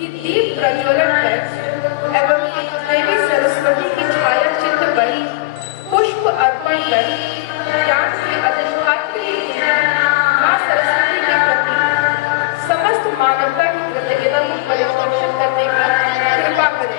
कि दीप प्रज्वलन कर एवं देवी सरस्वती की छाया चित्र पर पुष्प अर्पण कर ज्ञान के अधिष्ठात्री मां सरस्वती के प्रति समस्त मानवता की कृतज्ञता को परिलक्षित करने की कृपा करें।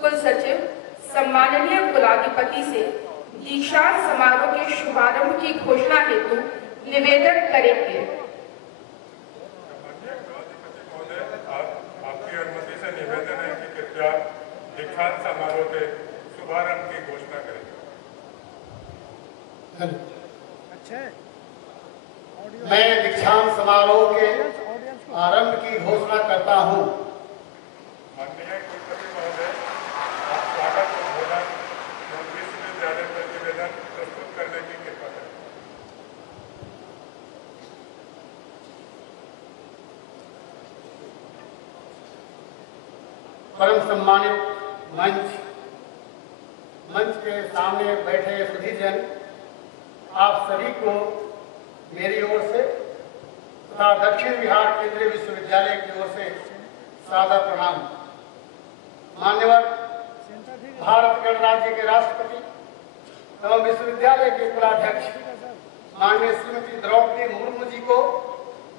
कुल सचिव सम्माननीय कुलाधिपति से दीक्षांत समारोह के शुभारंभ की घोषणा हेतु निवेदन करेंगे। आपकी अनुमति से निवेदन है कि कृपया दीक्षांत समारोह के शुभारंभ की घोषणा करें। मैं दीक्षांत समारोह के आरंभ की घोषणा करता हूँ। माननीय कुलपति महोदय, आप स्वागत उद्बोधन एवं विश्वविद्यालय प्रतिवेदन प्रस्तुत करने की कृपा करें। परम सम्मानित मंच के सामने बैठे सुधीजन, आप सभी को मेरी ओर से तथा दक्षिण बिहार केंद्रीय विश्वविद्यालय की ओर से सादर प्रणाम। मान्यवर भारत गणराज्य के राष्ट्रपति एवं विश्वविद्यालय के कुलाध्यक्ष माननीय श्रीमती द्रौपदी मुर्मू जी को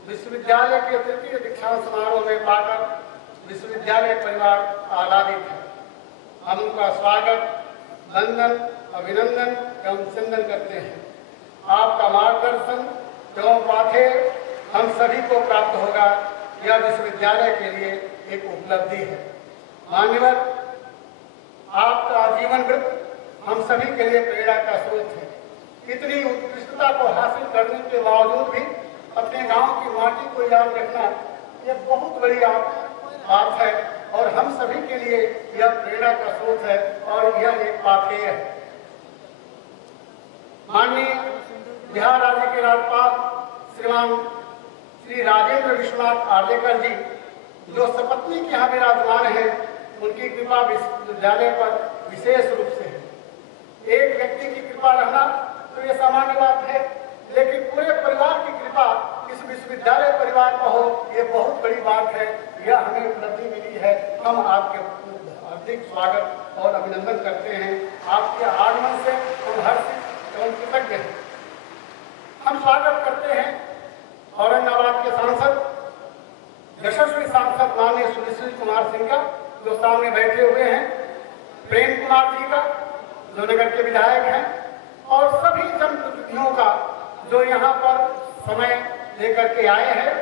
विश्वविद्यालय के तृतीय दीक्षांत समारोह में पाकर विश्वविद्यालय परिवार आह्लादित है। हम उनका स्वागत, वंदन, अभिनंदन एवं चंदन करते हैं। आपका मार्गदर्शन एवं पाथेय हम सभी को प्राप्त होगा, यह विश्वविद्यालय के लिए एक उपलब्धि है। मान्यवर, आपका जीवन वृत्त हम सभी के लिए प्रेरणा का स्रोत है। इतनी उत्कृष्टता को हासिल करने के बावजूद भी अपने गांव की माटी को याद रखना यह बहुत बड़ी बात है और हम सभी के लिए यह प्रेरणा का स्रोत है और यह एक पाथेय है। माननीय बिहार राज्य के राज्यपाल श्रीमान श्री राजेंद्र विश्वनाथ आर्लेकर जी, जो सपत्नी के यहाँ विराजमान है, उनकी कृपा विश्वविद्यालय पर विशेष रूप से है। एक व्यक्ति की कृपा रहना तो ये सामान्य बात है, लेकिन पूरे परिवार की कृपा इस विश्वविद्यालय परिवार पर हो, ये बहुत बड़ी बात है। यह हमें उपलब्धि मिली है। हम आपके हार्दिक स्वागत और अभिनंदन करते हैं। आपके आगमन से हम हर्षित एवं कृतज्ञ हैं। हम स्वागत करते हैं औरंगाबाद के सांसद, यशस्वी सांसद माननीय सुशील कुमार सिंह का, जो सामने बैठे हुए हैं, प्रेम कुमार जी का, जो नगर के विधायक हैं, और सभी जनप्रतिनिधियों का जो यहाँ पर समय लेकर के आए हैं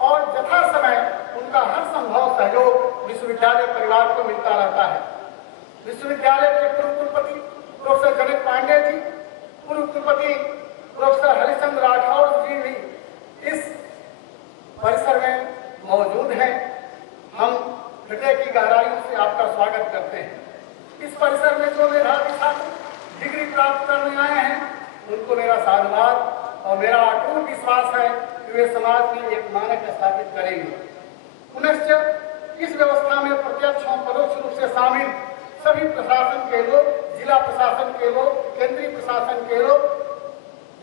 और यथा समय उनका हर संभव सहयोग विश्वविद्यालय परिवार को मिलता रहता है। विश्वविद्यालय के पूर्व कुलपति प्रोफेसर गणेश पांडे जी, पूर्व कुलपति प्रोफेसर हरिश्चंद्र राठौर जी भी इस परिसर में मौजूद हैं। हम हृदय की गहराइयों से आपका स्वागत करते हैं। इस परिसर में जो मेधावी छात्र डिग्री प्राप्त करने आए हैं, उनको मेरा साधुवाद और मेरा अटूट विश्वास है कि वे समाज में एक मानक स्थापित करेंगे। पुनश्च इस व्यवस्था में प्रत्यक्ष और परोक्ष रूप से शामिल सभी प्रशासन के लोग, जिला प्रशासन के लोग, केंद्रीय प्रशासन के लोग,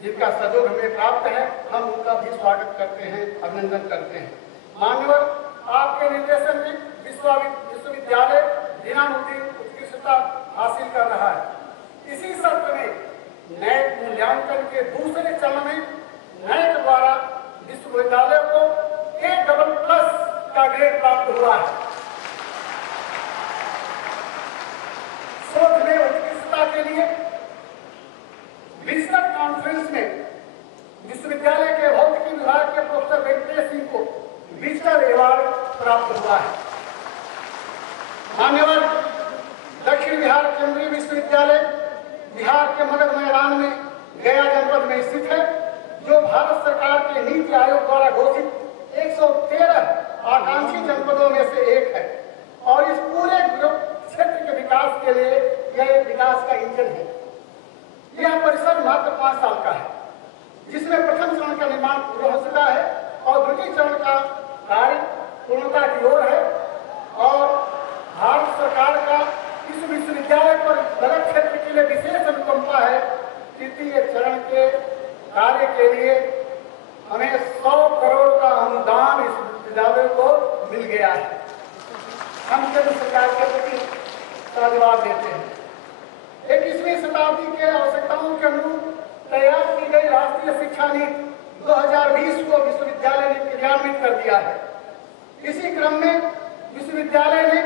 जिनका सहयोग हमें प्राप्त है, हम उनका भी स्वागत करते हैं, अभिनंदन करते हैं। मान्यवर, आपके निर्देशन में विश्वविद्यालय दिनानुदिन उत्कृष्टता हासिल कर रहा है। इसी सत्र में नए मूल्यांकन के दूसरे चरण में नए द्वारा विश्वविद्यालय को A++ का ग्रेड प्राप्त हुआ है। शोध में उत्कृष्टता के लिए विजिटर कॉन्फ्रेंस में विश्वविद्यालय के भौतिकी विभाग के प्रोफेसर वेंकटेश सिंह को विजिटर अवार्ड प्राप्त हुआ है। मान्यवर, दक्षिण बिहार केंद्रीय विश्वविद्यालय बिहार के मगध मैदान में गया जनपद में स्थित है, जो भारत सरकार के नीति आयोग द्वारा घोषित 113 आकांक्षी जनपदों में से एक है और इस पूरे क्षेत्र के विकास के लिए यह एक विकास का इंजन है। यह परिसर मात्र 5 साल का है, जिसमें प्रथम चरण का निर्माण पूरा हो चुका है और द्वितीय चरण का कार्य पूर्णता की ओर है और भारत सरकार का इस विश्वविद्यालय पर नगर क्षेत्र के लिए विशेष अनुकंपा है। तृतीय चरण के कार्य के लिए हमें 100 करोड़ का अनुदान इस विश्वविद्यालय को मिल गया है। हम केंद्र सरकार के प्रति धन्यवाद देते हैं। 21वीं शताब्दी के आवश्यकताओं के अनुरूप तैयार की गई राष्ट्रीय शिक्षा नीति 2020 को विश्वविद्यालय ने क्रियान्वित कर दिया है। इसी क्रम में विश्वविद्यालय ने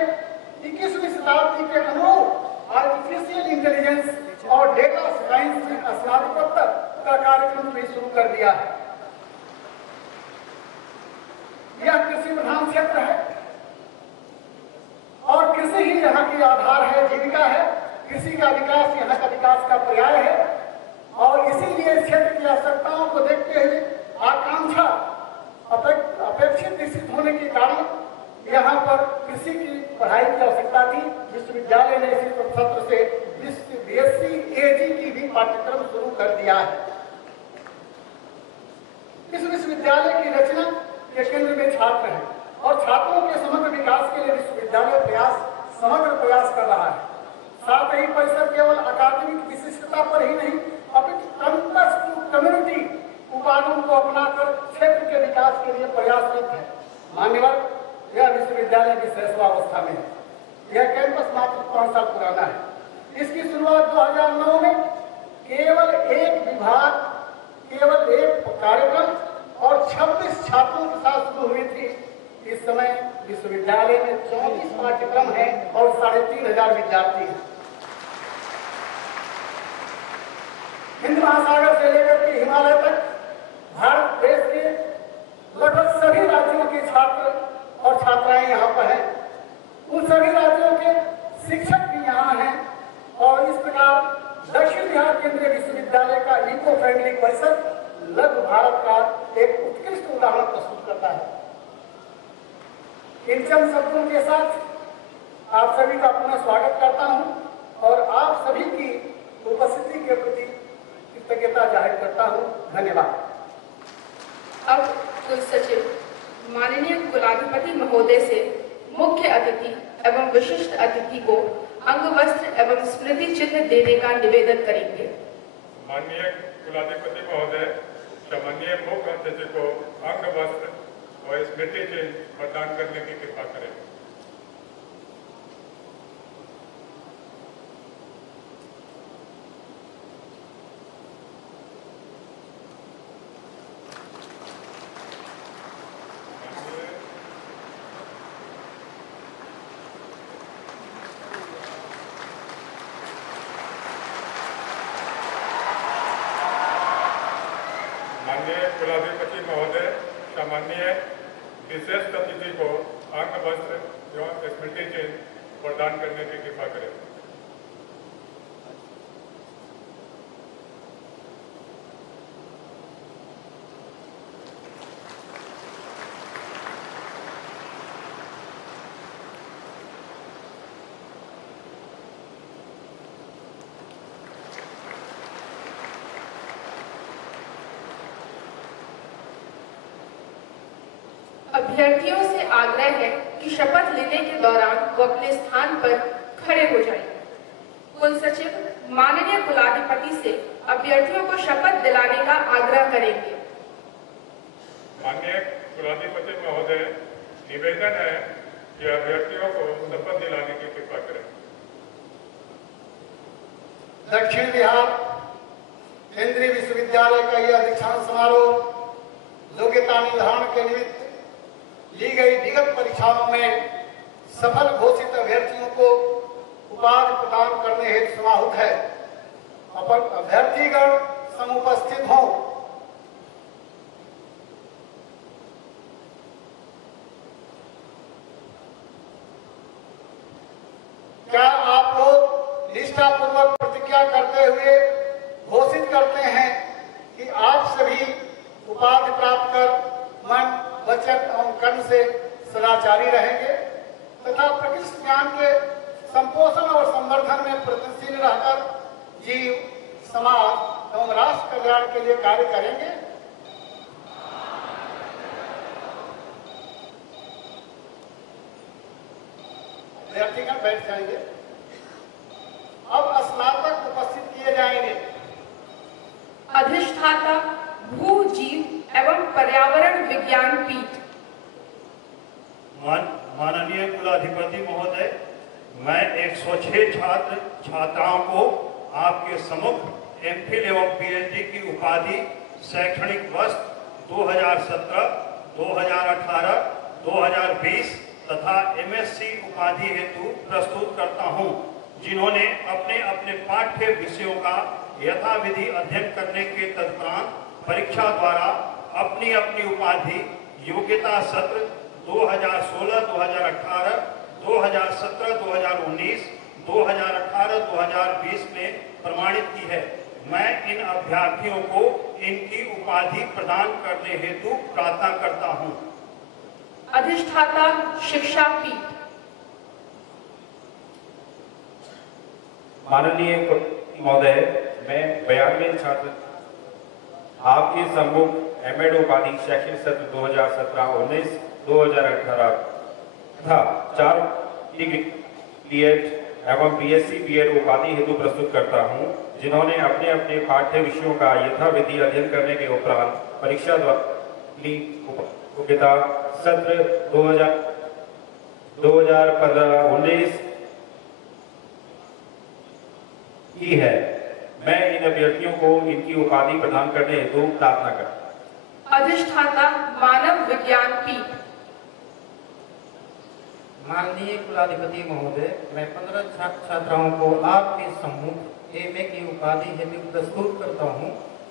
21वीं शताब्दी के अनुरूप आर्टिफिशियल इंटेलिजेंस और डेटा साइंस में स्नातकोत्तर का कार्यक्रम भी शुरू कर दिया है। यह कृषि प्रधान क्षेत्र है और कृषि ही यहाँ की आधार है, जीविका है। कृषि का विकास यहाँ का विकास का पर्याय है और इसीलिए क्षेत्र की आवश्यकताओं को देखते हुए आकांक्षा अपेक्षित विकसित होने के कारण यहाँ पर कृषि की पढ़ाई की आवश्यकता थी। विश्वविद्यालय ने इसी सत्र से BSc AG की भी पाठ्यक्रम शुरू कर दिया है। इस विश्वविद्यालय की रचना के केंद्र में छात्र हैं और छात्रों के समग्र विकास के लिए विश्वविद्यालय समग्र प्रयास कर रहा है। साथ ही परिसर केवल अकादमिक विशिष्टता पर ही नहीं, अपितु कैंपस टू कम्युनिटी उपायों को अपनाकर क्षेत्र के विकास के लिए प्रयासरत है। मान्यवर, यह विश्वविद्यालय की शैशवावस्था में है। यह कैंपस मात्र 5 साल पुराना है। इसकी शुरुआत 2009 में केवल एक विभाग, केवल एक कार्यक्रम और 26 छात्रों के साथ शुरू हुई थी। इस समय विश्वविद्यालय में 24 पाठ्यक्रम है और 3500 विद्यार्थी हैं। हिंद महासागर से लेकर के हिमालय तक भारत देश के लगभग सभी राज्यों के छात्र और छात्राएं यहाँ पर हैं। उन सभी राज्यों के शिक्षक भी यहाँ हैं और इस प्रकार दक्षिण बिहार केंद्रीय विश्वविद्यालय का इको फ्रेंडली परिसर लघु भारत का एक उत्कृष्ट उदाहरण प्रस्तुत करता है। इन चंद शब्दों के साथ आप सभी का पुनः स्वागत करता हूं और आप सभी की उपस्थिति के प्रति कृतज्ञता जाहिर करता हूं। धन्यवाद। अब कुल सचिव माननीय कुलाधिपति महोदय से मुख्य अतिथि एवं विशिष्ट अतिथि को अंगवस्त्र एवं स्मृति चिन्ह देने का निवेदन करेंगे। माननीय कुलाधिपति महोदय सम्माननीय मुख्य अतिथि को अंगवस्त्र और स्मृति चिन्ह प्रदान करने की कृपा करें। माननीय कुलाधिपति महोदय सामान्य विशेष अतिथि को अंग वस्त्र एवं स्मृति चिन्ह प्रदान करने की कृपा करें। अभ्यर्थियों से आग्रह है कि शपथ लेने के दौरान वो अपने स्थान पर खड़े हो जाएं। कुल सचिव माननीय कुलाधिपति से अभ्यर्थियों को शपथ दिलाने का आग्रह करेंगे। माननीय कुलाधिपति महोदय, निवेदन है कि अभ्यर्थियों को शपथ दिलाने की कृपा करें। दक्षिण बिहार केंद्रीय विश्वविद्यालय का यह दीक्षांत समारोह योग्यता निर्धारण के निमित्त ली गई विगत परीक्षाओं में सफल घोषित अभ्यर्थियों को उपाधि प्रदान करने हेतु समाहूत है। अभ्यर्थीगण समुपस्थित हों। क्या आप लोग निष्ठापूर्वक प्रतिज्ञा करते हुए घोषित करते हैं कि आप सभी उपाधि प्राप्त कर मन, वचन एवं कर्म से सदाचारी रहेंगे तथा प्रकृष्ट ज्ञान के संपोषण और संवर्धन में प्रयत्नशील रहकर जीव, समाज एवं राष्ट्र कल्याण के लिए कार्य करेंगे? अभ्यर्थीगण बैठ जाएंगे। अब स्नातक उपस्थित किए जाएंगे। अधिष्ठाता भू, जीव एवं पर्यावरण विज्ञान पीठ। माननीय कुलाधिपति महोदय, मैं 106 छात्र छात्राओं को आपके सम्मुख एमफिल एवं पीएचडी की उपाधि शैक्षणिक वर्ष 2017, 2018, 2020 तथा एमएससी उपाधि हेतु प्रस्तुत करता हूं, जिन्होंने अपने अपने पाठ्य विषयों का यथाविधि अध्ययन करने के तदुपरांत परीक्षा द्वारा अपनी अपनी उपाधि योग्यता सत्र 2016-2018, 2017-2019, 2018-2020 में प्रमाणित की है। मैं इन अभ्यर्थियों को इनकी उपाधि प्रदान करने हेतु प्रार्थना करता हूं। अधिष्ठाता शिक्षा पीठ। माननीय महोदय, मैं 92 छात्र आपके सम्मुख एमएड उपाधि शैक्षणिक सत्र 2017-19, 2018 तथा 4 डिग्री बीएड एवं बीएससी बीएड उपाधि हेतु प्रस्तुत करता हूं, जिन्होंने अपने अपने पाठ्य विषयों का यथाविधि अध्ययन करने के उपरांत परीक्षा द्वारा योग्यता सत्र 2015-19 की है। मैं इन अभ्यर्थियों को इनकी उपाधि प्रदान करने हेतु प्रार्थना करता। अधिष्ठाता मानव विज्ञान पीठ। माननीय कुलाधिपति महोदय, मैं 15 छात्राओं को आपके सम्मुख एमए की उपाधि हेतु प्रस्तुत करता हूं,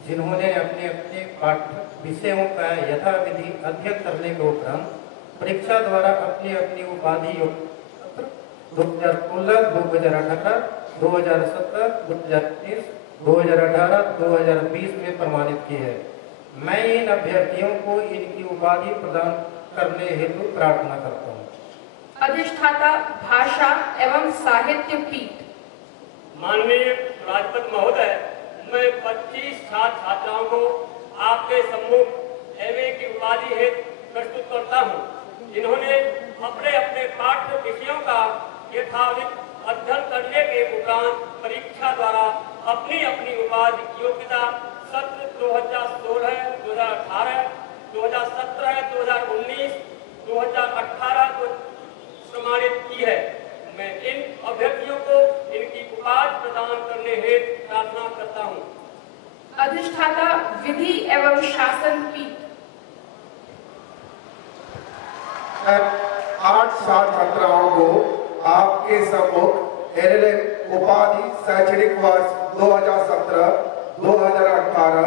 जिन्होंने अपने अपने पाठ्य विषयों का यथाविधि अध्ययन करने के उपरांत परीक्षा द्वारा अपनी अपनी उपाधि 2016, 2018, 2017, 2019, 2018, 2020 में प्रमाणित की है। मैं इन अभ्यर्थियों को इनकी उपाधि प्रदान करने हेतु प्रार्थना करता हूँ। अधिष्ठाता भाषा एवं साहित्य पीठ। माननीय राष्ट्रपति महोदय, मैं 25 छात्र छात्राओं को आपके सम्मुख एमए की उपाधि हेतु प्रस्तुत करता हूं, जिन्होंने अपने अपने पाठ्य विषयों का यथाविधि अध्ययन करने के उपरांत परीक्षा द्वारा अपनी अपनी उपाधि योग्यता सत्र 2016, 2018, 2017, 2019, 2018 को प्रमाणित की है। मैं इन अभ्यर्थियों को इनकी उपाधि प्रदान करने हेतु प्रार्थना करता हूं। अधिष्ठाता विधि एवं शासन पीठ। 8 छात्राओं को आपके सम्मुख एलएलएम उपाधि शैक्षणिक वर्ष 2017, 2018,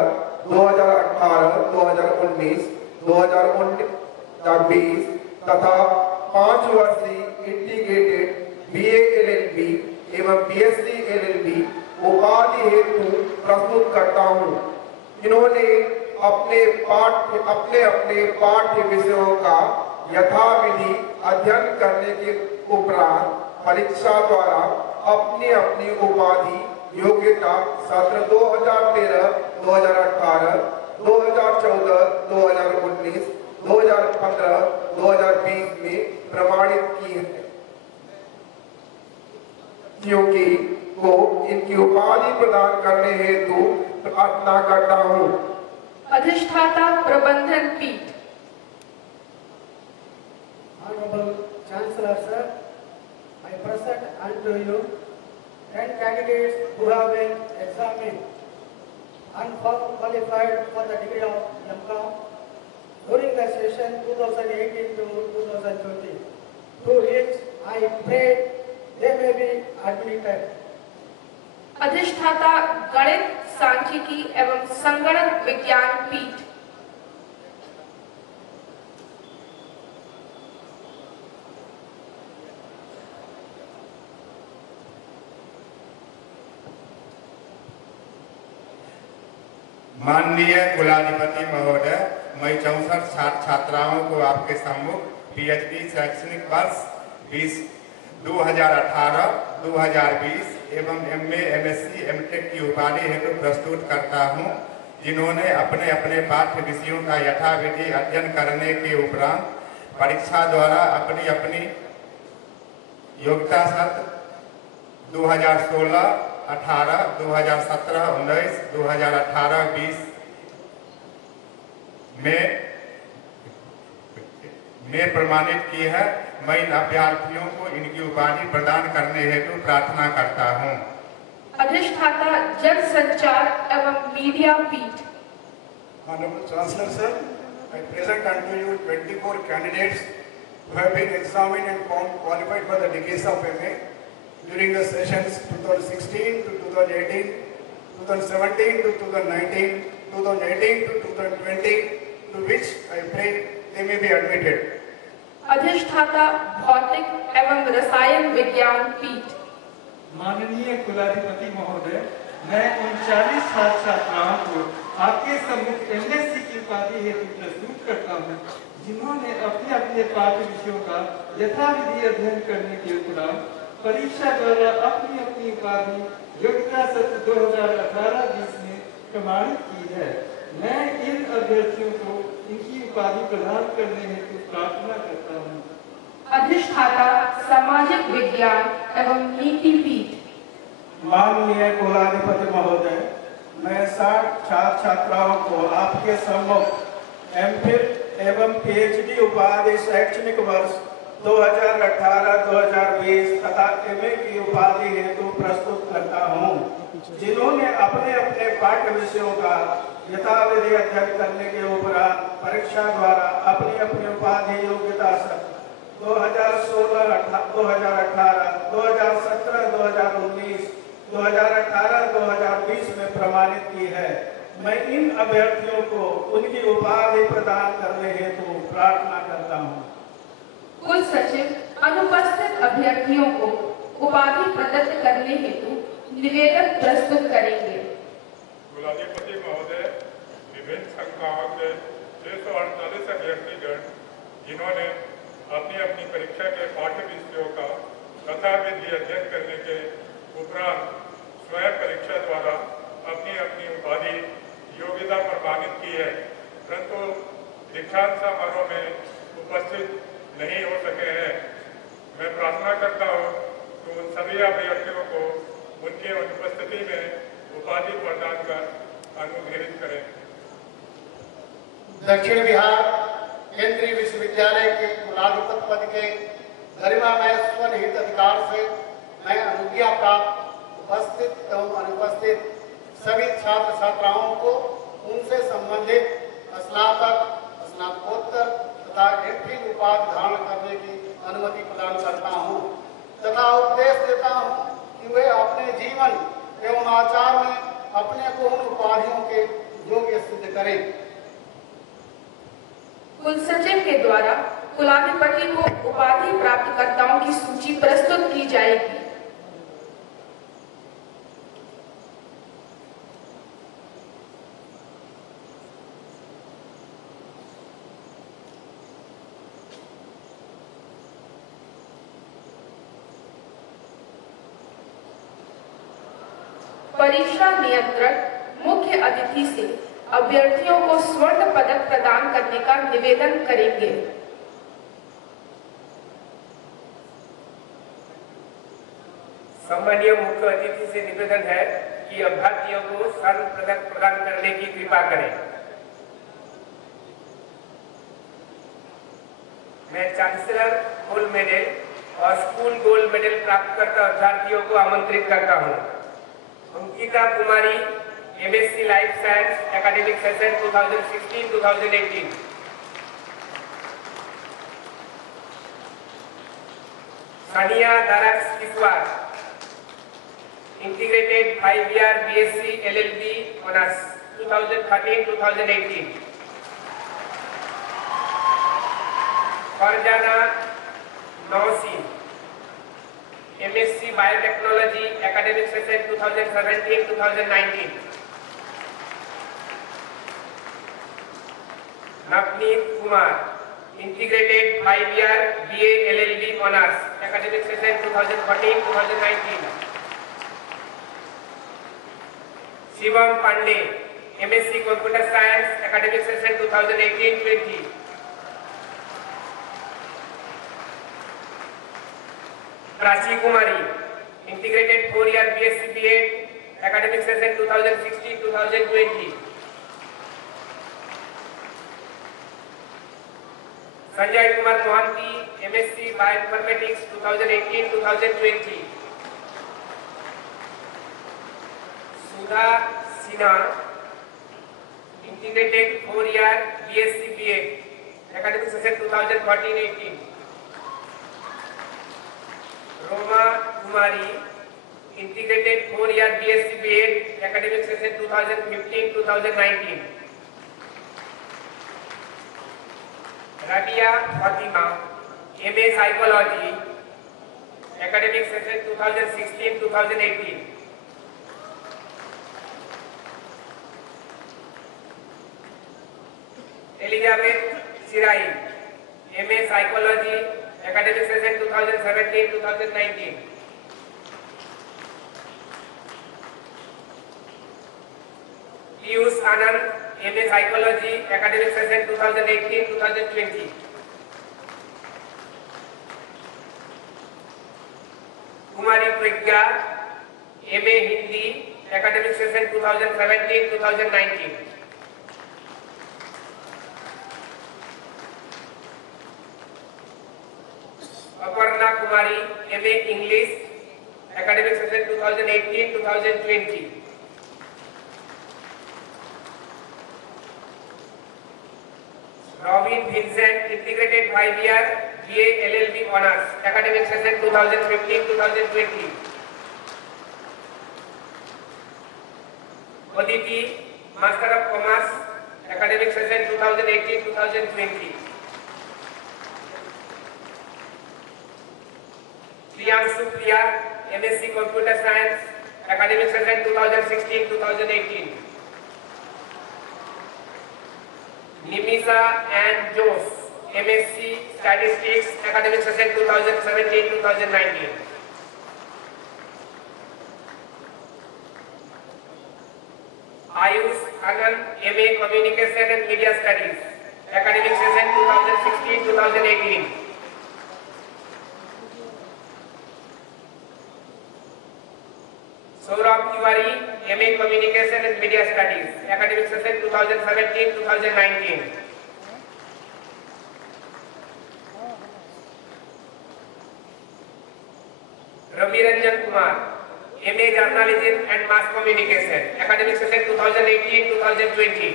2019, 2020 तथा 5 वर्षीय इंटीग्रेटेड बीए एलएलबी एवं बीएससी एलएलबी उपाधि हेतु प्रस्तुत करता हूँ, जिन्होंने अपने पाठ्य विषयों का यथाविधि अध्ययन करने के उपरांत परीक्षा द्वारा अपनी अपनी उपाधि योग्यता सत्र 2013, 2018, 2014, 2019, 2015, 2020 में प्रमाणित की है, क्योंकि को इनकी उपाधि प्रदान करने हेतु प्रार्थना करता हूँ। अधिष्ठाता प्रबंधन पीठ। Honorable Chancellor Sir, I present unto you 10 candidates who have been examined and found qualified for the degree of M.Com during the session 2018 to 2020, to which I pray they may be admitted. अधिष्ठाता गणित, सांख्यिकी एवं संगणक विज्ञान पीठ। माननीय कुलाधिपति महोदय, मैं 64 छात्र छात्राओं को आपके सम्मुख पीएचडी शैक्षणिक वर्ष 2018-2020 एवं एमए, एमएससी, एमटेक की उपाधि हेतु प्रस्तुत करता हूं, जिन्होंने अपने अपने पाठ्य विषयों का यथाविधि अध्ययन करने के उपरांत परीक्षा द्वारा अपनी अपनी योग्यता सत्र 2016, 18, 2017, 19, 2018, 20 में प्रमाणित की है। मैं इन अभ्यर्थियों को इनकी उपाधि प्रदान करने हेतु प्रार्थना करता हूं। अधिष्ठाता जनसंचार एवं मीडिया पीठ। Honorable Chancellor Sir, I present unto you 24 candidates who have been examined and found qualified for the degrees of MA during the sessions 2016 to 2018, 2017 to 2019, 2018 to 2020, to which I pray they may be admitted. अधिष्ठाता भौतिक एवं रसायन विज्ञान पीठ। माननीय कुलाधिपति महोदय, मैं उन 40 छात्र छात्राओं को आपके सम्मुख एमएससी की उपाधि हेतु प्रस्तुत करता हूँ, जिन्होंने अपने अपने पाठ्य विषयों का यथाविधि अध्ययन करने के उपरांत परीक्षा द्वारा अपनी अपनी उपाधि योग्यता सत्र 2018-20 में प्रमाणित की है। मैं इन अभ्यर्थियों को इनकी उपाधि प्रदान करने हेतु प्रार्थना करता हूँ। अधिष्ठाता सामाजिक विज्ञान एवं नीति पीठ। माननीय कुलाधिपति महोदय, मैं 60 छात्र छात्राओं को आपके सम्मुख एमफिल एवं पीएचडी उपाधि शैक्षणिक वर्ष 2018-2020 तथा एमए की उपाधि हेतु प्रस्तुत करता हूं, जिन्होंने अपने अपने पाठ्य विषयों का यथाविधि अध्ययन करने के उपरांत परीक्षा द्वारा अपनी अपनी उपाधि योग्यता सत्र 2016, 2018, 2017, 2019, 2018, 2020 में प्रमाणित की है। मैं इन अभ्यर्थियों को उनकी उपाधि प्रदान करने हेतु प्रार्थना करता हूं। कुल सचिव अनुपस्थित अभ्यर्थियों को उपाधि प्रदत्त करने हेतु निवेदन प्रस्तुत करेंगे। कुलाधिपति महोदय, विभिन्न संकायों के 648 अभ्यर्थीगण जिन्होंने अपनी अपनी परीक्षा के पाठ्य विषयों का यथाविधि अध्ययन करने के उपरांत स्वयं परीक्षा द्वारा अपनी अपनी उपाधि योग्यता प्रमाणित की है, परंतु दीक्षांत समारोह में उपस्थित नहीं हो सके हैं। मैं प्रार्थना करता हूं कि उन सभी अभ्यर्थियों को उनकी अनुपस्थिति में उपाधि प्रदान कर अनुग्रहित करें। दक्षिण बिहार केंद्रीय विश्वविद्यालय के कुलाधिपति पद के गरिमामय स्वनिहित अधिकार से मैं अनुज्ञा प्राप्त उपस्थित एवं अनुपस्थित सभी छात्र छात्राओं को उनसे संबंधित स्नातक, स्नातकोत्तर तथा एमफिल उपाधि धारण करने की अनुमति प्रदान करता हूँ तथा उपदेश देता हूँ कि वे अपने जीवन एवं आचार में अपने को उन उपाधियों के योग्य सिद्ध करें। कुल सचिव के द्वारा कुलाधिपति को उपाधि प्राप्तकर्ताओं की सूची प्रस्तुत की जाएगी। परीक्षा नियंत्रक मुख्य अतिथि से अभ्यर्थियों को स्वर्ण पदक प्रदान करने का निवेदन करेंगे। सम्मानीय मुख्य अतिथि से निवेदन है कि अभ्यर्थियों को स्वर्ण पदक प्रदान करने की कृपा करें। मैं चांसलर गोल्ड मेडल और स्कूल गोल्ड मेडल प्राप्त करता अभ्यर्थियों को आमंत्रित करता हूं। Ankita Kumari, MSc life science, academic session 2016-2018। Sania दाराक्स किस्वार, integrated 5 year BSc LLB honours 2013-2018। Farzana Nausheen, MSc biotechnology, academic session 2017-2019। Navneet Kumar, integrated 5 year BA LLB honours, academic session 2014-2019। Shivam Pandey, MSc computer science, academic session 2018-20। Prachi Kumari, integrated 4 year BSc B.Ed, academic session 2016-2020। Sanjay Kumar Mohanty, MSc bioinformatics 2018-2020। Sudha Sinha, integrated 4 year BSc B.Ed, academic session 2014-18। Roma Kumari, integrated 4 year BSc B.Ed, academic session 2015-2019। Rabia Fatima, MA psychology, academic session 2016-2018। Elizabeth Sirai, MA psychology, academic session 2017-2019। Piyush Anand, MA psychology, academic session 2018-2020। Kumari Pragya, MA Hindi, academic session 2017-2019। Aparna Kumari, MA English, academic session 2018-2020। Robin Vincent, integrated 5 year BA LLB honours, academic session 2015-2020। Aditi, master of commerce, academic session 2018-2020। Priyanshu Priya, MSc computer science, academic session 2016-2018। Nimisha and Jose, MSc statistics, academic session 2017-2019। Ayush Anand, MA communication and media studies, academic session 2016-2018। Saurabh Tiwari, MA communication and media studies, academic session 2017-2019। Ravi Ranjan Kumar, MA journalism and mass communication, academic session 2018-2020।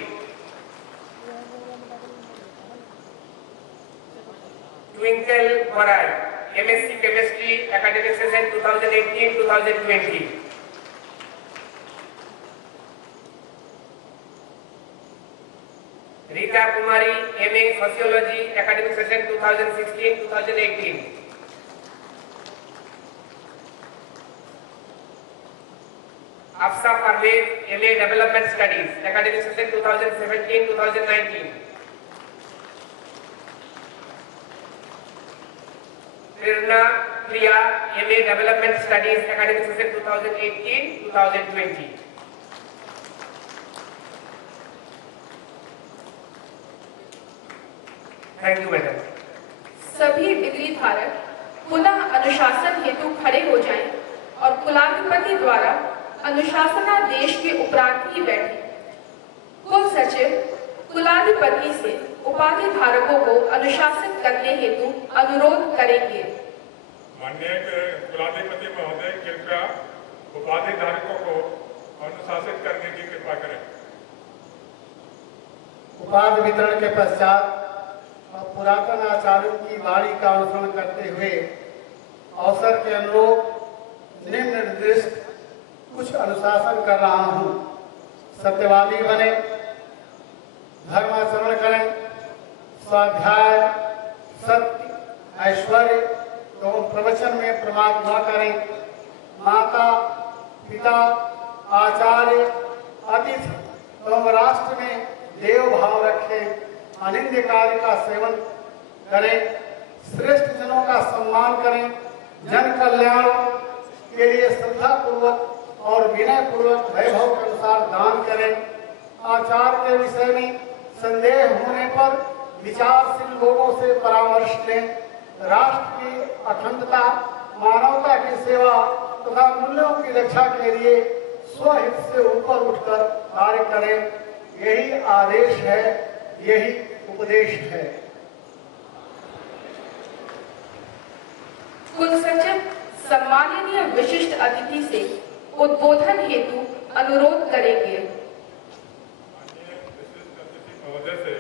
Twinkle Barai, MSc chemistry, academic session 2018-2020। Rita Kumari, MA sociology, academic session 2016-2018। Afsa Parvez, MA development studies, academic session 2017-2019। Prerna Priya, MA development studies, academic session 2018-2020। Thank you madam. सभी degree धारक पुनः अनुशासन हेतु खड़े हो जाएं और कुलाधिपति द्वारा अनुशासनादेश के उपरांत ही बैठी। कुल सचिव कुलाधिपति से उपाधि धारकों को अनुशासित करने हेतु अनुरोध करेंगे। माननीय कुलाधिपति महोदय, कृपया उपाधि धारकों को अनुशासित करने की कृपा करें। उपाधि वितरण के पश्चात पुरातन आचार्यों की वाणी का अनुसरण करते हुए अवसर के अनुरूप निम्न निर्दिष्ट कुछ अनुशासन कर रहा हूँ। सत्यवादी बने, धर्माचरण करें, स्वाध्याय, सत्य, ऐश्वर्य एवं प्रवचन में प्रमाद न करें, माता पिता आचार्य अतिथि एवं राष्ट्र में देव भाव रखें, अनिंद्य कार्य का सेवन करें, श्रेष्ठ जनों का सम्मान करें, जन कल्याण के लिए श्रद्धा पूर्वक और विनय पूर्वक वैभव के अनुसार दान करें, आचार के विषय में संदेह होने पर विचारशील लोगों से परामर्श लें, राष्ट्र की अखंडता, मानवता की सेवा तथा मूल्यों की रक्षा के लिए स्वहित से ऊपर उठकर कार्य करें। यही आदेश है, यही उपदेश है। कुल सचिव सम्माननीय विशिष्ट अतिथि से उद्बोधन हेतु अनुरोध करेंगे। माननीय विशिष्ट अतिथि महोदय से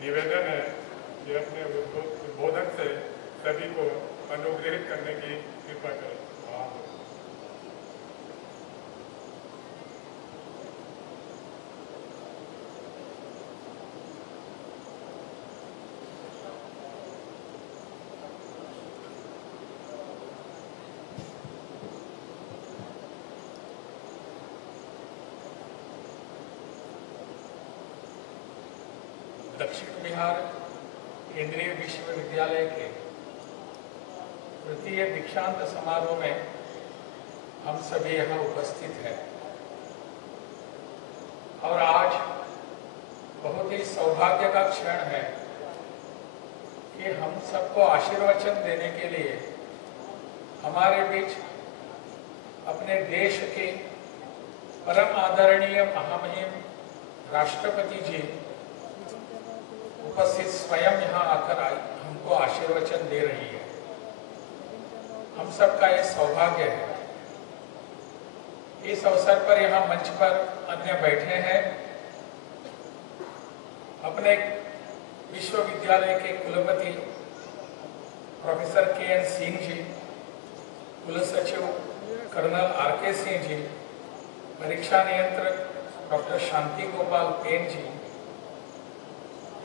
निवेदन है कि अपने उद्बोधन से सभी को अनुग्रहित करने की कृपा करें। दक्षिण बिहार केंद्रीय विश्वविद्यालय के तृतीय दीक्षांत समारोह में हम सभी यहाँ उपस्थित हैं और आज बहुत ही सौभाग्य का क्षण है कि हम सबको आशीर्वचन देने के लिए हमारे बीच अपने देश के परम आदरणीय महामहिम राष्ट्रपति जी उपस्थित स्वयं यहाँ आकर हमको आशीर्वचन दे रही है। हम सबका ये सौभाग्य है। इस अवसर पर यहाँ मंच पर अन्य बैठे हैं, अपने विश्वविद्यालय के कुलपति प्रोफेसर के.एन. सिंह जी, कुल सचिव कर्नल आर.के. सिंह जी, परीक्षा नियंत्रक डॉक्टर शांति गोपाल पेन जी,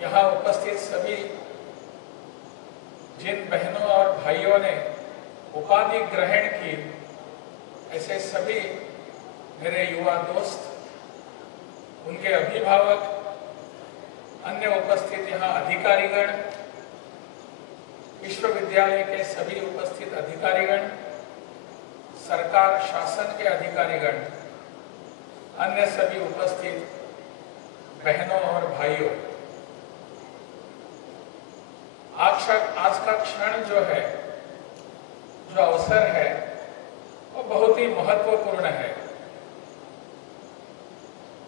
यहाँ उपस्थित सभी जिन बहनों और भाइयों ने उपाधि ग्रहण की, ऐसे सभी मेरे युवा दोस्त, उनके अभिभावक, अन्य उपस्थित यहाँ अधिकारीगण, विश्वविद्यालय के सभी उपस्थित अधिकारीगण, सरकार शासन के अधिकारीगण, अन्य सभी उपस्थित बहनों और भाइयों, आज का क्षण जो है, जो अवसर है, वो बहुत ही महत्वपूर्ण है।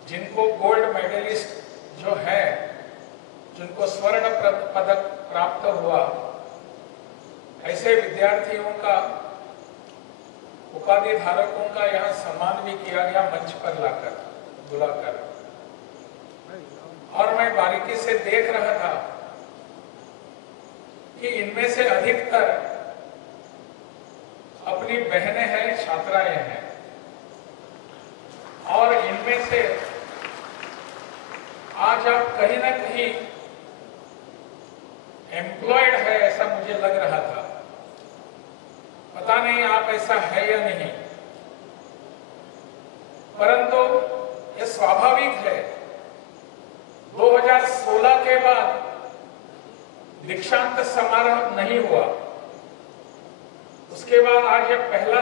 जिनको गोल्ड मेडलिस्ट जो है, जिनको स्वर्ण पदक प्राप्त हुआ, ऐसे विद्यार्थियों का, उपाधि धारकों का यहाँ सम्मान भी किया गया मंच पर लाकर, बुलाकर। और मैं बारीकी से देख रहा था कि इनमें से अधिकतर अपनी बहनें हैं, छात्राएं हैं, और इनमें से आज आप कहीं ना कहीं एम्प्लॉयड है, ऐसा मुझे लग रहा था। पता नहीं आप ऐसा है या नहीं, परंतु यह स्वाभाविक है। 2016 के बाद दीक्षांत समारोह नहीं हुआ, उसके बाद आज यह पहला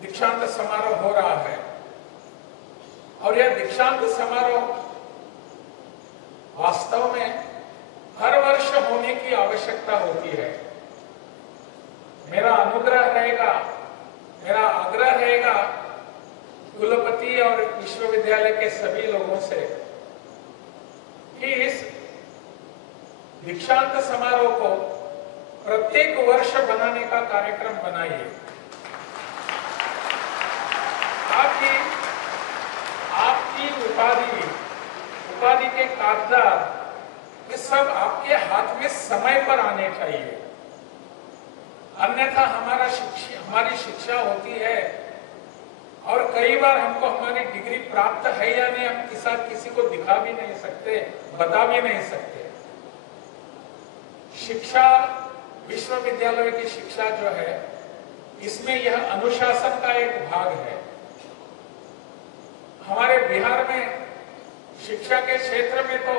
दीक्षांत समारोह हो रहा है। और यह दीक्षांत समारोह वास्तव में हर वर्ष होने की आवश्यकता होती है। मेरा अनुग्रह रहेगा, मेरा आग्रह रहेगा कुलपति और विश्वविद्यालय के सभी लोगों से कि इस दीक्षांत समारोह को प्रत्येक वर्ष बनाने का कार्यक्रम बनाइए, ताकि आपकी उपाधि के कागजात ये सब आपके हाथ में समय पर आने चाहिए। अन्यथा हमारी शिक्षा होती है और कई बार हमको हमारी डिग्री प्राप्त है या नहीं हम किसी को दिखा भी नहीं सकते, बता भी नहीं सकते। शिक्षा, विश्वविद्यालय की शिक्षा जो है, इसमें यह अनुशासन का एक भाग है। हमारे बिहार में शिक्षा के क्षेत्र में तो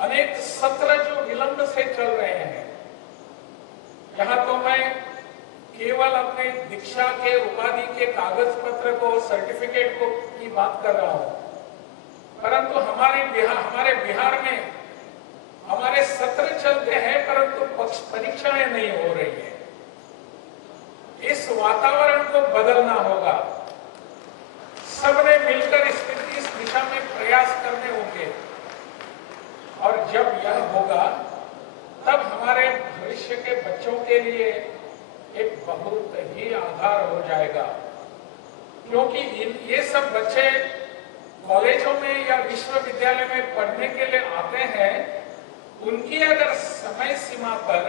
अनेक सत्र जो विलंब से चल रहे हैं। यहाँ तो मैं केवल अपने दीक्षा के उपाधि के कागज पत्र को, सर्टिफिकेट को की बात कर रहा हूं, परंतु हमारे बिहार में हमारे सत्र चलते हैं परंतु परीक्षाएं नहीं हो रही है। इस वातावरण को बदलना होगा। सबने मिलकर इस दिशा में प्रयास करने होंगे और जब यह होगा तब हमारे भविष्य के बच्चों के लिए एक बहुत ही आधार हो जाएगा। क्योंकि ये सब बच्चे कॉलेजों में या विश्वविद्यालय में पढ़ने के लिए आते हैं, उनकी अगर समय सीमा पर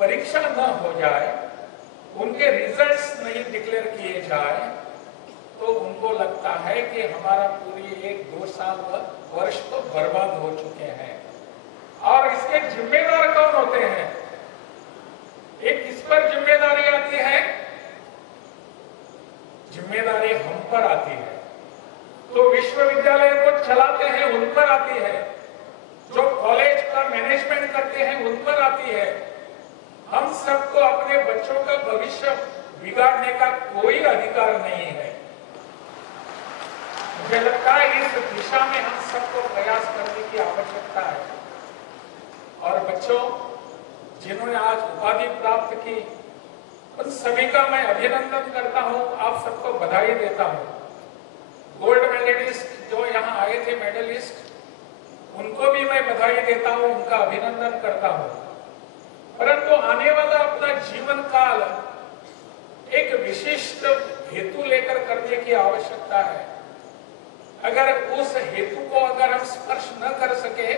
परीक्षा न हो जाए, उनके रिजल्ट्स नहीं डिक्लेयर किए जाए, तो उनको लगता है कि हमारा पूरी 1-2 साल वर्ष तो बर्बाद हो चुके हैं। और इसके जिम्मेदार कौन होते हैं? एक किस पर जिम्मेदारी आती है? जिम्मेदारी हम पर आती है। तो विश्वविद्यालय को चलाते हैं उन पर आती है, जो कॉलेज का मैनेजमेंट करते हैं उन पर आती है। हम सबको अपने बच्चों का भविष्य बिगाड़ने का कोई अधिकार नहीं है। मुझे लगता है इस दिशा में हम सबको प्रयास करने की आवश्यकता है। और बच्चों जिन्होंने आज उपाधि प्राप्त की, उन सभी का मैं अभिनंदन करता हूं, आप सबको बधाई देता हूं। गोल्ड मेडलिस्ट जो यहाँ आए थे, मेडलिस्ट, उनको भी मैं बधाई देता हूं, उनका अभिनंदन करता हूं। परंतु आने वाला अपना जीवन काल एक विशिष्ट हेतु लेकर करने की आवश्यकता है। अगर उस हेतु को अगर हम स्पर्श न कर सके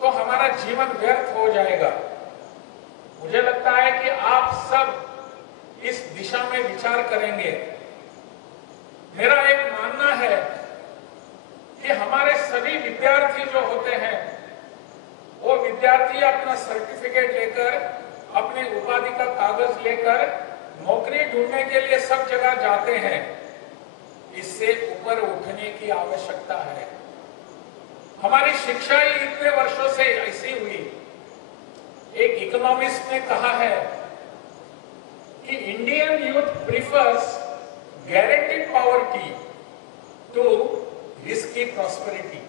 तो हमारा जीवन व्यर्थ हो जाएगा। मुझे लगता है कि आप सब इस दिशा में विचार करेंगे। मेरा एक मानना है कि हमारे सभी विद्यार्थी जो होते हैं, वो विद्यार्थी अपना सर्टिफिकेट लेकर, अपनी उपाधि का कागज लेकर नौकरी ढूंढने के लिए सब जगह जाते हैं। इससे ऊपर उठने की आवश्यकता है। हमारी शिक्षा ही इतने वर्षों से ऐसी हुई। एक इकोनॉमिस्ट ने कहा है कि Indian youth prefers guaranteed poverty to risky prosperity.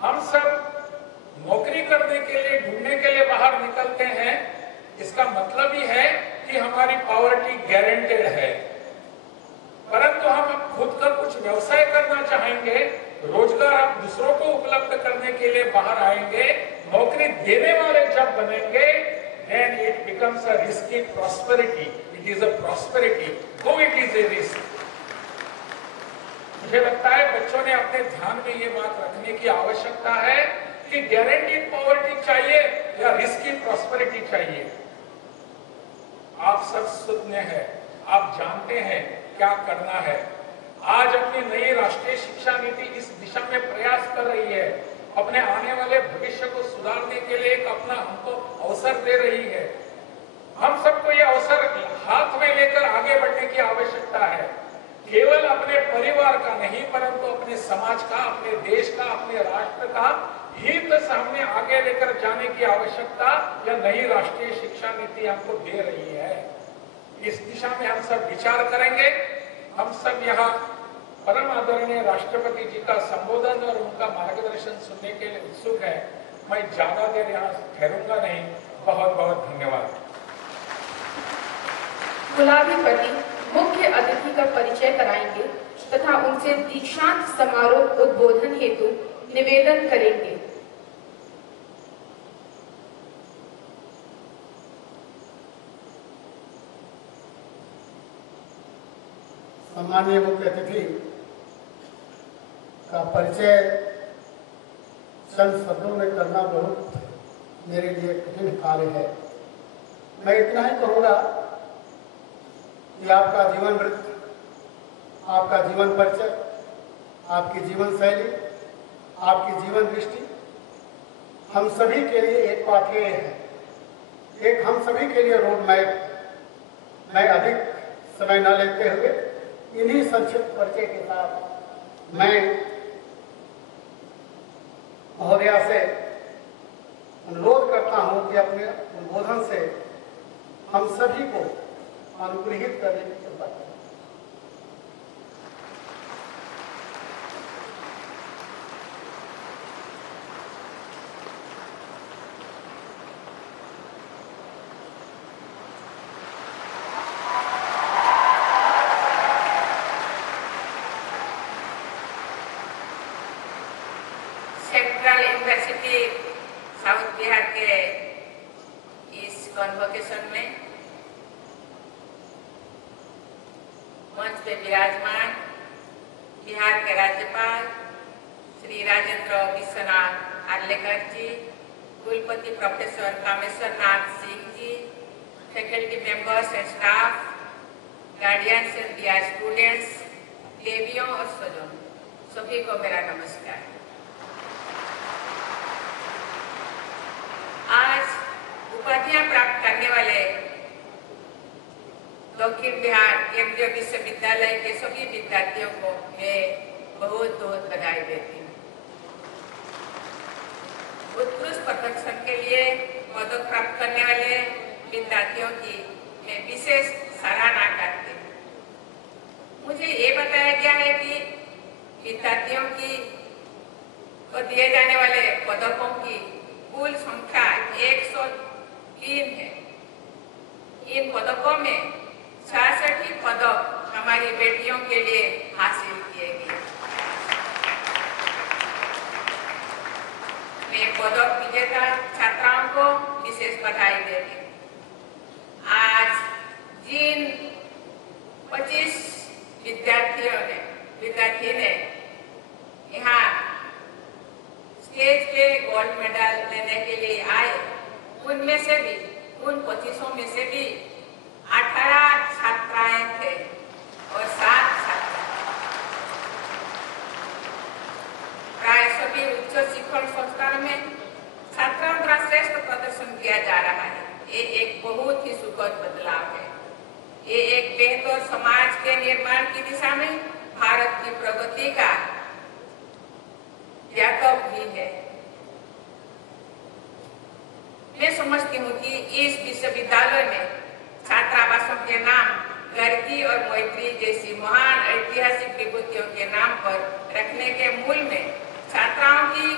हम सब नौकरी करने के लिए, ढूंढने के लिए बाहर निकलते हैं, इसका मतलब ही है कि हमारी पॉवर्टी गारंटेड है। परंतु हम खुद का कुछ व्यवसाय करना चाहेंगे, रोजगार आप दूसरों को उपलब्ध करने के लिए बाहर आएंगे, नौकरी देने वाले जब बनेंगे, then it becomes a risky prosperity. It is a prosperity, though it is a risk. मुझे लगता है बच्चों ने अपने ध्यान में ये बात रखने की आवश्यकता है कि गारंटीड पॉवर्टी चाहिए या रिस्की प्रॉस्पेरिटी चाहिए। आप सब सुनने हैं, आप जानते हैं क्या करना है। आज अपनी नई राष्ट्रीय शिक्षा नीति इस दिशा में प्रयास कर रही है, अपने आने वाले भविष्य को सुधारने के लिए एक अपना हमको अवसर दे रही है। हम सबको ये अवसर हाथ में लेकर आगे बढ़ने की आवश्यकता है। केवल अपने परिवार का नहीं, परंतु अपने समाज का, अपने देश का, अपने राष्ट्र का हित सामने आगे लेकर जाने की आवश्यकता यह नई राष्ट्रीय शिक्षा नीति हमको दे रही है। इस दिशा में हम सब विचार करेंगे। हम सब यहाँ परम आदरणीय राष्ट्रपति जी का संबोधन और उनका मार्गदर्शन सुनने के लिए उत्सुक है। मैं ज्यादा देर यहाँ ठहरूंगा नहीं। बहुत बहुत धन्यवाद। कुलाधिपति मुख्य अतिथि का परिचय कराएंगे तथा उनसे दीक्षांत समारोह उद्बोधन हेतु निवेदन करेंगे। सम्माननीय मुख्य अतिथि का परिचय चंद शब्दों में करना बहुत मेरे लिए कठिन कार्य है। मैं इतना ही कहूँगा कि आपका जीवन वृत्त, आपका जीवन परिचय, आपकी जीवन शैली, आपकी जीवन दृष्टि हम सभी के लिए एक पाथेय है, एक हम सभी के लिए रोड मैप। मैं अधिक समय न लेते हुए इन्हीं संक्षिप्त परिचय के साथ मैं महोदया से अनुरोध करता हूं कि अपने उद्बोधन से हम सभी को अनुग्रहित करने की कृपा करें। सेंट्रल यूनिवर्सिटी साउथ बिहार के इस कॉन्वोकेशन में मंच पे विराजमान बिहार के राज्यपाल श्री राजेंद्र विश्वनाथ आर्लेकर जी, कुलपति professor Kameshwar Nath Singh ji, faculty members and staff, guardians and dear students, देवियों और स्वजनों, सभी को मेरा नमस्कार। आज उपाधियां प्राप्त करने वाले दक्षिण बिहार केंद्रीय विश्वविद्यालय के सभी विद्यार्थियों को मैं बहुत बहुत बधाई देती हूँ। उत्कृष्ट प्रदर्शन के लिए पदक प्राप्त करने वाले विद्यार्थियों की मैं विशेष सराहना करती हूँ। मुझे ये बताया गया है कि विद्यार्थियों की को दिए जाने वाले पदकों की कुल संख्या 103 है। इन पदकों में 66 पदक हमारी बेटियों के लिए हासिल किए गए। मैं पदक विजेता छात्राओं को विशेष बधाई देती हूँ। आज जिन 25 विद्यार्थी ने यहाँ स्टेज पे गोल्ड मेडल लेने के लिए आए, उनमें से भी उन 25 में से भी 18 छात्राएं थे और 7 छात्र। प्राय सभी उच्च शिक्षण संस्थानों में छात्राओं द्वारा श्रेष्ठ प्रदर्शन किया जा रहा है। ये एक बहुत ही सुखद बदलाव है। ये एक बेहतर समाज के निर्माण की दिशा में भारत की प्रगति का व्यापक भी है। मैं समझती हूँ कि इस विश्वविद्यालय में छात्रावासों के नाम गर्गी और मैत्री जैसी महान ऐतिहासिक विभूतियों के नाम पर रखने के मूल में छात्राओं की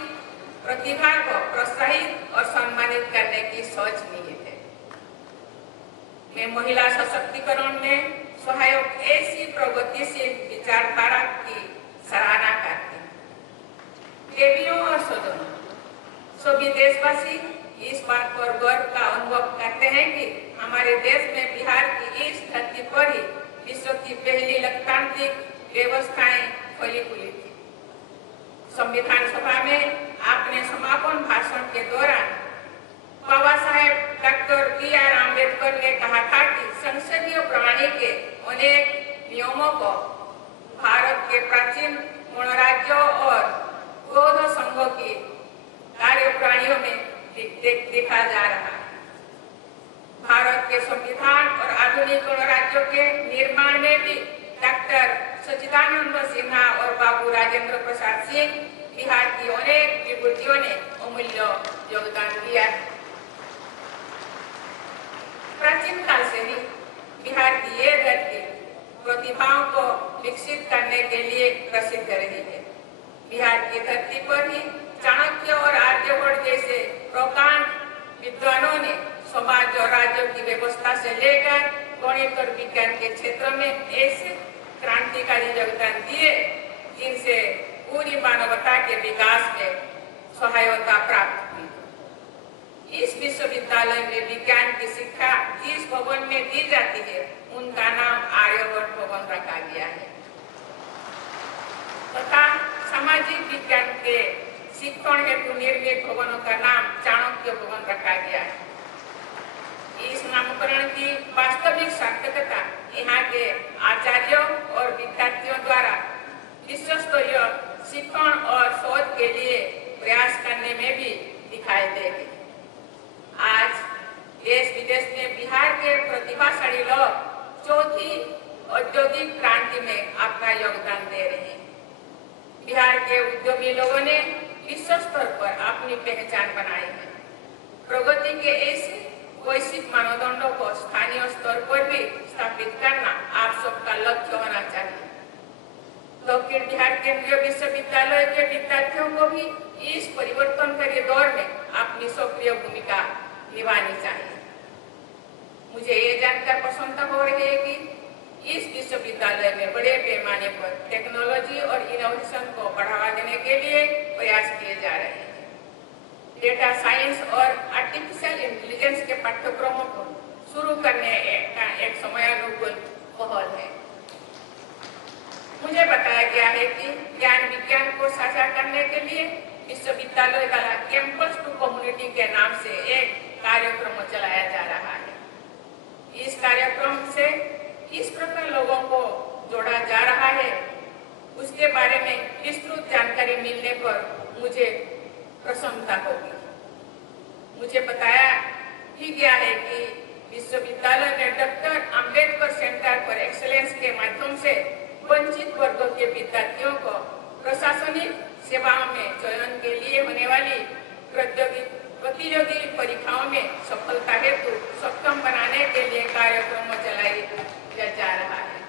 प्रतिभा को प्रोत्साहित और सम्मानित करने की सोच निहित है। मैं महिला सशक्तिकरण में सहायक ऐसी प्रगतिशील विचारधारा की सराहना करती हूँ। देवियों और स्वजनों, सभी देशवासी इस बात पर गर्व का अनुभव करते हैं कि हमारे देश में बिहार की इस धरती पर ही विश्व की पहली लोकतांत्रिक व्यवस्थाएं फली फूली थी। संविधान सभा में अपने समापन भाषण के दौरान बाबा साहेब डॉक्टर बी.आर. आम्बेडकर ने कहा था कि संसदीय प्रणाली के अनेक नियमों को भारत के प्राचीन गणराज्यों और बौद्ध संघों की कार्यप्रणालियों में देखा जा रहा है। भारत के संविधान और आधुनिक गणराज्यों के निर्माण में भी डॉक्टर सच्चिदानंद सिन्हा और बाबू राजेंद्र प्रसाद सिंह, बिहार की अनेक विभूतियों ने अमूल्य योगदान दिया है। प्राचीन काल से ही बिहार की ये धरती प्रतिभाओं को विकसित करने के लिए प्रसिद्ध रही है। बिहार की धरती पर ही चाणक्य और आर्यभट्ट जैसे प्रकांड विद्वानों ने समाज और राज्यों की व्यवस्था से लेकर गणित और विज्ञान के क्षेत्र में ऐसे क्रांतिकारी योगदान दिए जिनसे पूरी मानवता के विकास में सहायता प्राप्त हुई। इस विश्वविद्यालय में विज्ञान की शिक्षा जिस भवन में दी जाती है उनका नाम आर्यभट्ट भवन रखा गया है तथा सामाजिक विज्ञान के शिक्षण हेतु निर्मित भवनों का नाम चाणक्य भवन रखा गया है। इस नामकरण की वास्तविक सार्थकता यहाँ के आचार्यों और विद्यार्थियों द्वारा विश्वस्तरीय शिक्षण और शोध के लिए प्रयास करने में भी दिखाई देगी। आज देश विदेश में बिहार के प्रतिभाशाली लोग चौथी औद्योगिक क्रांति में अपना योगदान दे रहे हैं। बिहार के उद्यमी लोगों ने विश्व स्तर पर अपनी पहचान बनाई है। प्रगति के ऐसे वैश्विक मानदंडों को स्थानीय स्तर पर भी स्थापित करना आप सबका लक्ष्य होना चाहिए। दक्षिण बिहार केंद्रीय विश्वविद्यालय के विद्यार्थियों को भी इस परिवर्तनकारी दौर में अपनी सक्रिय भूमिका निभानी चाहिए। मुझे ये जानकर प्रसन्नता हो रही है कि इस विश्वविद्यालय में बड़े पैमाने पर टेक्नोलॉजी और इनोवेशन को बढ़ावा देने के लिए प्रयास किए जा रहे हैं। डेटा साइंस और आर्टिफिशियल इंटेलिजेंस के पाठ्यक्रमों को शुरू करने का एक समयानुकूल पहल है। मुझे बताया गया है कि ज्ञान विज्ञान को साझा करने के लिए विश्वविद्यालय द्वारा कैंपस टू कम्युनिटी के नाम से एक कार्यक्रम चलाया जा रहा है। इस कार्यक्रम से किस प्रकार लोगों को जोड़ा जा रहा है उसके बारे में विस्तृत जानकारी मिलने पर मुझे प्रसन्नता होगी। मुझे बताया भी गया है कि विश्वविद्यालय ने doctor Ambedkar centre for excellence के माध्यम से वंचित वर्गों के विद्यार्थियों को प्रशासनिक सेवाओं में चयन के लिए होने वाली प्रतियोगी परीक्षाओं में सफलता हेतु सक्षम बनाने के लिए कार्यक्रम चलाया जा रहा है।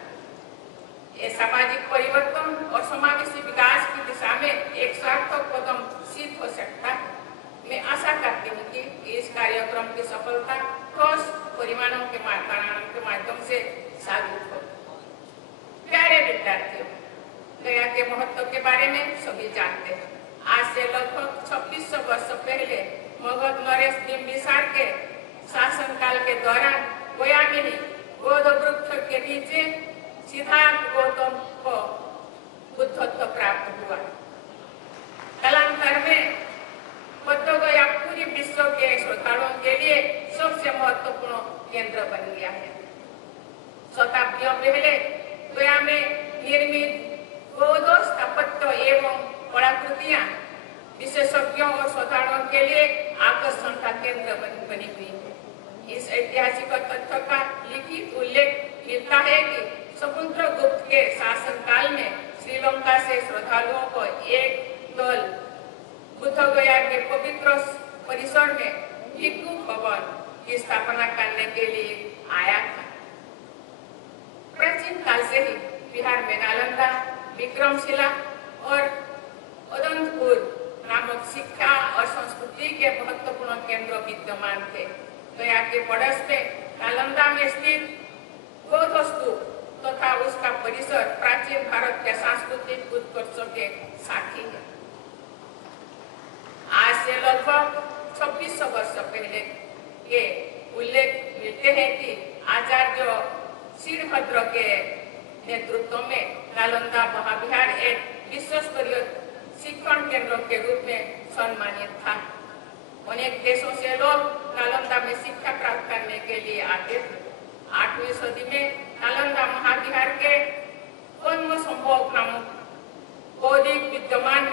ये सामाजिक परिवर्तन और समावेशी विकास की दिशा में एक सार्थक कदम सिद्ध हो सकता है। मैं आशा करती हूँ कि इस कार्यक्रम की सफलता ठोस परिमाणों के माध्यम से साबित हो। प्यारे विद्यार्थियों, गया के महत्व के बारे में सभी जानते हैं। आज से लगभग 2600 वर्ष पहले मगध नरेश बिंबिसार के शासनकाल के दौरान गया में ही बोध वृक्ष के नीचे सिद्धार्थ गौतम को बुद्धत्व प्राप्त हुआ। कालांतर में बुद्ध गया पूरी विश्व के श्रद्धालुओं के लिए सबसे महत्वपूर्ण केंद्र बन गया है। शताब्दियों पहले गया में निर्मित बौद्ध स्थापत्य एवं कलाकृतियां विशेषज्ञों और श्रद्धालुओं के लिए आकर्षण का केंद्र बनी हुई है। इस ऐतिहासिक तथ्य का लिखित उल्लेख मिलता है कि समुद्रगुप्त के शासनकाल में श्रीलंका से श्रद्धालुओं को एक दल बुद्ध गया के पवित्र परिसर में भिक्षु भवन की स्थापना करने के लिए आया था। प्राचीन काल से ही बिहार में नालंदा, विक्रमशिला और अदंतपुर नामक शिक्षा और संस्कृति के महत्वपूर्ण केंद्र विद्यमान थे। गया के पड़ोस में नालंदा में स्थित बौद्ध स्तूप तथा उसका परिसर प्राचीन भारत के सांस्कृतिक उत्कर्ष के साक्षी है। आज से लगभग 2600 वर्ष पहले के उल्लेख मिलते हैं कि आचार्य श्रीभद्र के नेतृत्व में नालंदा महाविहार एक विश्व स्तरीय शिक्षण केंद्र के रूप में सम्मानित था। अनेक देशों से लोग नालंदा में शिक्षा प्राप्त करने के लिए आते थे। 8वीं सदी में नालंदा महाविहार के पद्म संभव नामक बौद्धिक विद्वान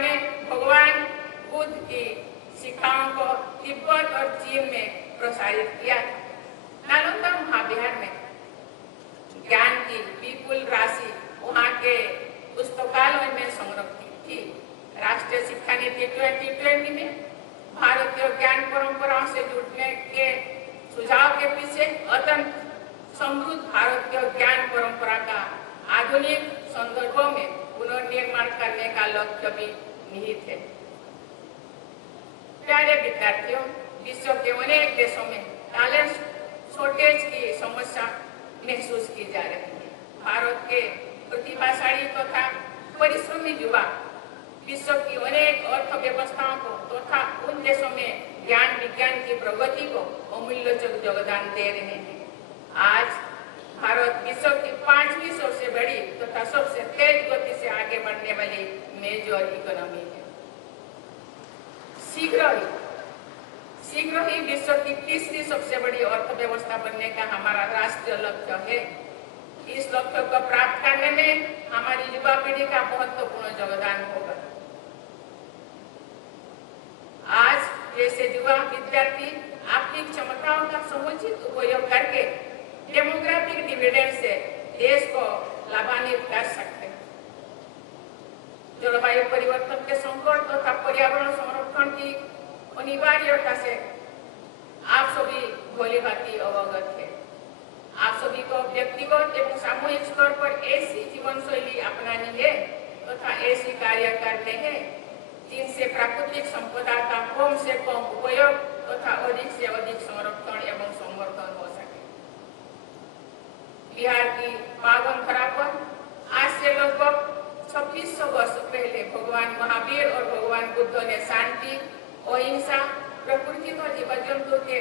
ने भगवान बुद्ध की शिक्षाओं को तिब्बत और चीन में प्रसारित किया। नालंदा महाविहार में ज्ञान की विपुल राशि वहाँ के पुस्तकालय में संरक्षित थी। राष्ट्रीय शिक्षा नीति 2020 में भारतीय ज्ञान परंपराओं से जुड़ने के सुझाव के पीछे अत्यंत समृद्ध भारतीय ज्ञान परंपरा का आधुनिक संदर्भों में पुनर्निर्माण करने का लक्ष्य भी निहित है। प्यारे विद्यार्थियों, विश्व के अनेक देशों में टैलेंट शॉर्टेज की समस्या महसूस की जा रही है। भारत के प्रतिभाशाली तथा परिश्रमी युवा विश्व की अनेक अर्थव्यवस्थाओं को तथा उन देशों में ज्ञान विज्ञान की प्रगति को अमूल्य योगदान दे रहे हैं। आज भारत विश्व की 5वीं सबसे बड़ी तथा सबसे तेज गति से आगे बढ़ने वाली मेजर इकोनॉमी है। शीघ्र ही विश्व की 3री सबसे बड़ी अर्थव्यवस्था बनने का हमारा राष्ट्रीय लक्ष्य है। इस लक्ष्य को प्राप्त करने में हमारी युवा पीढ़ी का महत्वपूर्ण योगदान होगा। आज जैसे युवा विद्यार्थी अपनी क्षमताओं का समुचित उपयोग करके डेमोग्राफिक डिविडेंड से देश को लाभान्वित कर सकते हैं। जलवायु परिवर्तन के संकट तथा पर्यावरण संरक्षण की अनिवार्यता से आप सभी भली भांति अवगत है। आप सभी को व्यक्तिगत एवं सामूहिक स्तर पर ऐसी जीवन शैली अपनानी है तथा ऐसी कार्य करते हैं जिनसे प्राकृतिक संपदा का कम से कम उपयोग तथा अधिक से अधिक संरक्षण एवं संवर्धन हो सके। बिहार की पावन धरा पर आज से लगभग 2600 वर्ष पहले भगवान महावीर और भगवान बुद्ध ने शांति, अहिंसा, प्रकृति और जीव जंतु के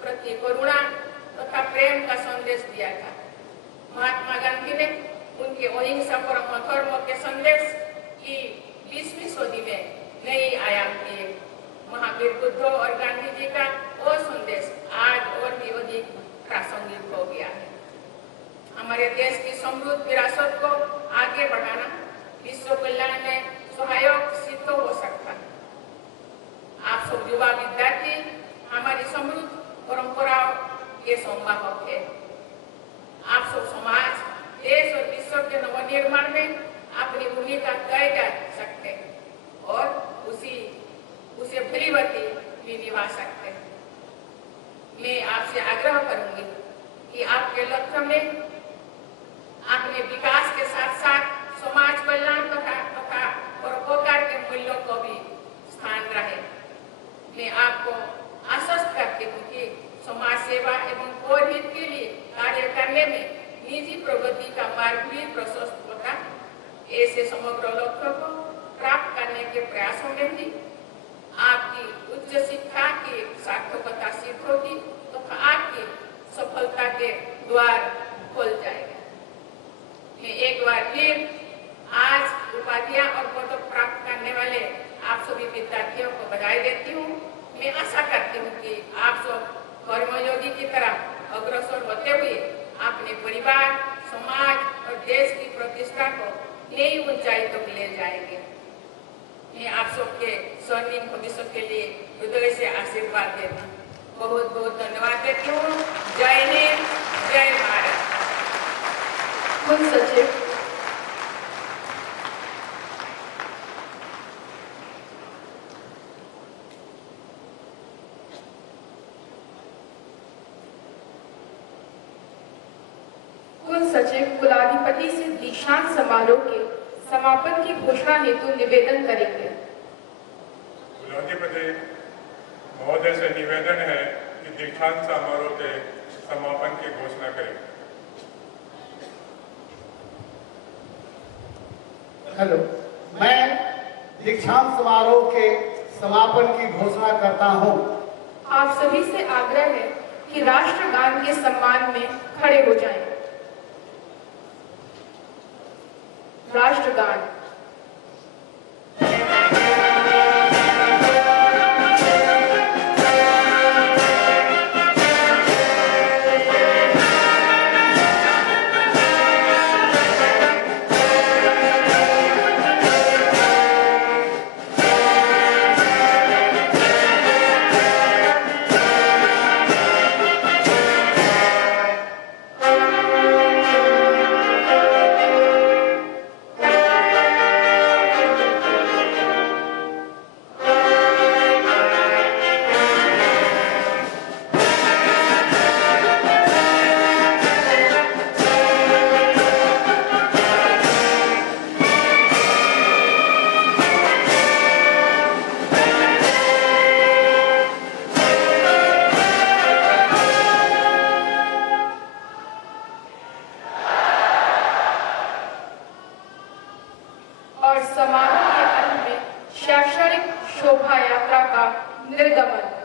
प्रति करुणा तथा प्रेम का संदेश दिया था। महात्मा गांधी ने उनके अहिंसा परम धर्म के संदेश की 20वीं सदी में नई आयाम दिए। महावीर बुद्ध और गांधी जी का वो संदेश आज और भी अधिक प्रासंगिक हो गया है। हमारे देश की समृद्ध विरासत को आगे बढ़ाना विश्व कल्याण में सहायक सिद्ध हो सकता है। आप सब युवा विद्यार्थी हमारी समृद्ध परंपराओं के संवाहक है। आप सब समाज, देश और विश्व के नवनिर्माण में अपनी भूमिका तय कर सकते हैं और उसे भलीभांति भी निभा सकते हैं। मैं आपसे आग्रह करूंगी कि आपके लक्ष्य में अपने विकास के साथ साथ समाज कल्याण तथा परोपकार के मूल्यों को भी स्थान रहे। मैं आपको आश्वस्त करती हूँ कि समाज सेवा एवं पौरहित के लिए कार्य करने में निजी प्रगति का मार्ग भी प्रशस्त होता। ऐसे समग्र लक्ष्य को प्राप्त करने के प्रयासों में भी आपकी उच्च शिक्षा की सार्थकता सिद्ध होगी तथा आपकी सफलता के द्वार खुल जाएगा। मैं एक बार फिर आज उपाधियां और पदक प्राप्त करने वाले आप सभी विद्यार्थियों को बधाई देती हूँ। मैं आशा करती हूँ कि आप सब कर्मयोगी की तरह अग्रसर होते हुए अपने परिवार, समाज और देश की प्रतिष्ठा को नई ऊंचाई तक ले जाएंगे। मैं आप सबके स्वर्णिम भविष्य के लिए हृदय से आशीर्वाद देती हूँ। बहुत बहुत धन्यवाद देती हूँ। जय हिंद, जय भारत। कुल सचिव कुलाधिपति से दीक्षांत समारोह के समापन की घोषणा हेतु निवेदन करेंगे। कुलाधिपति महोदय से निवेदन है कि दीक्षांत समारोह के समापन की घोषणा करें। हेलो, मैं दीक्षांत समारोह के समापन की घोषणा करता हूँ। आप सभी से आग्रह है कि राष्ट्रगान के सम्मान में खड़े हो जाएं। राष्ट्रगान। शोभा यात्रा का निर्गमन।